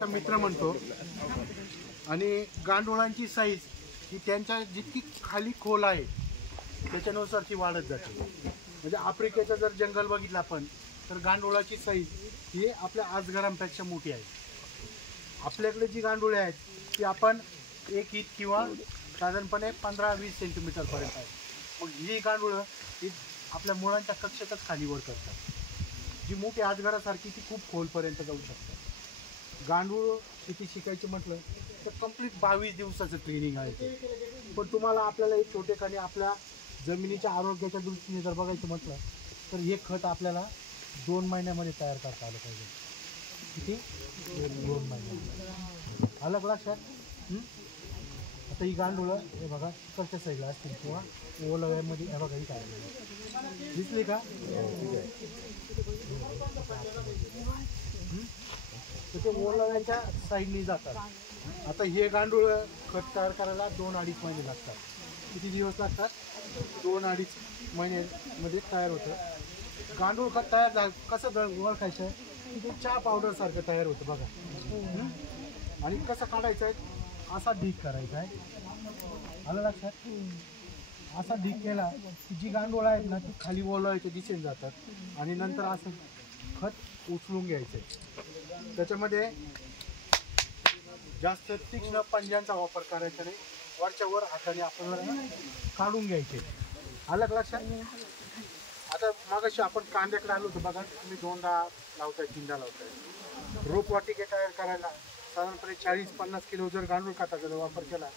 मित्र म्हणतो आणि गांडुळांची साईज ही त्यांच्या जितकी खाली खोल आहे त्याच्यानुसार ती वाढत जाते. म्हणजे आफ्रिकेचं जर जंगल बघितलं आपण तर गांडुळाची साईज ही आपल्या आजगरांपेक्षा मोठी आहे. आपल्याकडे जी गांडुळे आहेत ती आपण 1 इंच किंवा साधारणपणे 15-20 सेंटीमीटरपर्यंत आहे. मग ही गांडुळं ही आपल्या मुळांच्या कक्षेतच खाली वर करतात. जी मोठी आजगरासारखी ती खूप खोलपर्यंत जाऊ शकतात. गांडूळ शेती शिकायचं म्हटलं तर कंप्लीट 22 दिवसाचं ट्रेनिंग आहे ते. पण तुम्हाला आपल्याला एक छोटेखानी आपल्या जमिनीच्या आरोग्याच्या दृष्टीने जर बघायचं म्हटलं तर हे खत आपल्याला 2 महिन्यामध्ये तयार करता आलं पाहिजे. किती? 2 महिन्यामध्ये. अलग लक्षात. आता ही गांडूळं हे बघा इकडच्या साईडला असतील किंवा ओलव्यामध्ये हे बघा ही काय दिसली का? तर ते ओलाव्याच्या साईडनी जातात. आता हे गांडूळ खत तयार करायला 2-2.5 महिने लागतात. किती दिवस लागतात? 2-2.5 महिन्यामध्ये तयार होतं. गांडूळ खत तयार झालं कसं ओळखायचं आहे की ते चहा पावडरसारखं तयार होतं बघा. आणि कसं काढायचं आहे? असा ढीग करायचा आहे. आलं लक्षात? असा ढीग केला की जी गांडूळ आहेत ना ती खाली ओलाव्याच्या दिशेने जातात आणि नंतर असं खत उचलून घ्यायचं. त्याच्यामध्ये जास्त तीक्ष्ण पंजांचा वापर करायचा नाही. वरच्या वर हाताने आपल्याला काढून घ्यायचे. आलं लक्षात? आता मगाशी आपण कांद्याकडे आलो होतो बघा. तुम्ही 2दा लावताय 3दा लावताय. रोपवाटिके तयार करायला साधारणपणे 40-50 किलो जर गांडूळ खताचा वापर केला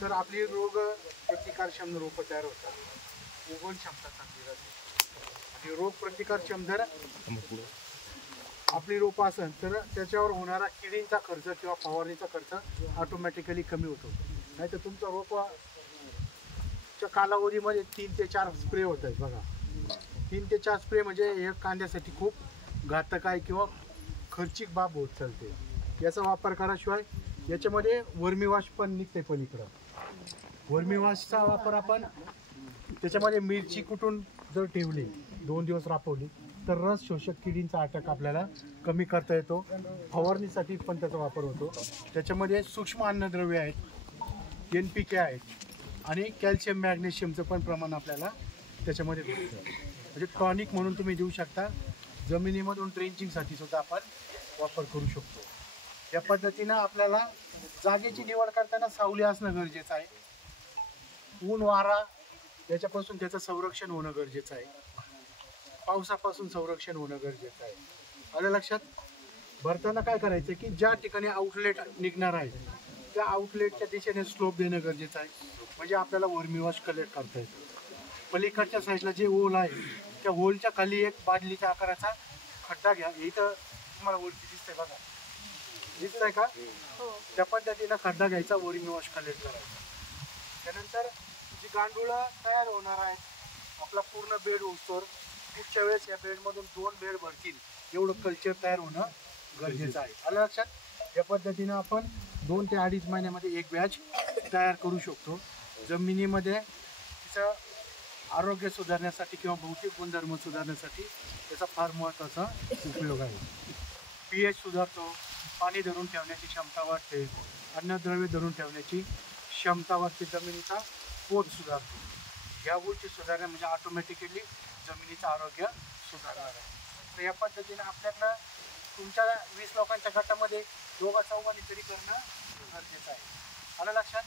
तर आपली रोग प्रतिकारक्षम रोपं तयार होतात. उगवण क्षमता चांगली राहते आणि रोग प्रतिकारक्षम जर आपली रोपं असेल तर त्याच्यावर होणारा किडींचा खर्च किंवा फवारणीचा खर्च ऑटोमॅटिकली कमी होतो. नाही तर तुमचा रोपाच्या कालावधीमध्ये 3 ते 4 स्प्रे होत आहेत बघा. 3 ते 4 स्प्रे म्हणजे हे कांद्यासाठी खूप घातक आहे किंवा खर्चिक बाब होत चालते. याचा वापर कराशिवाय याच्यामध्ये वर्मीवॉश पण निघते पलीकडं. वर्मीवॉशचा वापर आपण त्याच्यामध्ये मिरची कुटून जर ठेवली 2 दिवस राबवली तर रस शोषक किडींचा अटॅक आपल्याला कमी करता येतो. फवारणीसाठी पण त्याचा वापर होतो. त्याच्यामध्ये सूक्ष्म अन्नद्रव्य आहेत, NPK आहेत आणि कॅल्शियम मॅग्नेशियमचं पण प्रमाण आपल्याला त्याच्यामध्ये भेटतं. म्हणजे टॉनिक म्हणून तुम्ही देऊ शकता. जमिनीमधून ड्रेंचिंगसाठी सुद्धा आपण वापर करू शकतो. या पद्धतीनं आपल्याला जागेची निवड करताना सावली असणं गरजेचं आहे. ऊन वारा याच्यापासून त्याचं संरक्षण होणं गरजेचं आहे. पावसापासून संरक्षण होणं गरजेचं आहे. आलं लक्षात? भरताना काय करायचं की ज्या ठिकाणी आउटलेट निघणार आहे त्या आउटलेटच्या दिशेने स्लोप देणं गरजेचं आहे. म्हणजे आपल्याला वर्मीवॉश कलेक्ट करता येतं. पलीकडच्या साईडला जे होल आहे त्या होलच्या खाली एक बादलीच्या आकाराचा खड्डा घ्या. इथं तुम्हाला वरती दिसतंय बघा. दिसतंय का? त्या पद्धतीनं खड्डा घ्यायचा, वर्मीवॉश कलेक्ट करायचा. त्यानंतर जी गांडुळं तयार होणार आहेत आपला पूर्ण बेड उचतोर पुढच्या वेळेस या बेडमधून 2 बेड भरतील एवढं कल्चर तयार होणं गरजेचं आहे. आलं लक्षात? या पद्धतीनं आपण 2 ते 2.5 महिन्यामध्ये एक बॅच तयार करू शकतो. जमिनीमध्ये तिचं आरोग्य सुधारण्यासाठी किंवा भौतिक गुणधर्म सुधारण्यासाठी त्याचा फार महत्त्वाचा उपयोग आहे. pH सुधारतो, पाणी धरून ठेवण्याची क्षमता वाढते, अन्नद्रव्य धरून ठेवण्याची क्षमता वाढते, जमिनीचा पोत सुधारतो. या गोष्टी सुधारण्या म्हणजे ऑटोमॅटिकली जमिनीचं आरोग्य सुधारणार आहे. तर या पद्धतीने आपल्याकडं तुमच्या 20 लोकांच्या गटामध्ये 2-4 तरी करणं गरजेचं आहे. आलं लक्षात?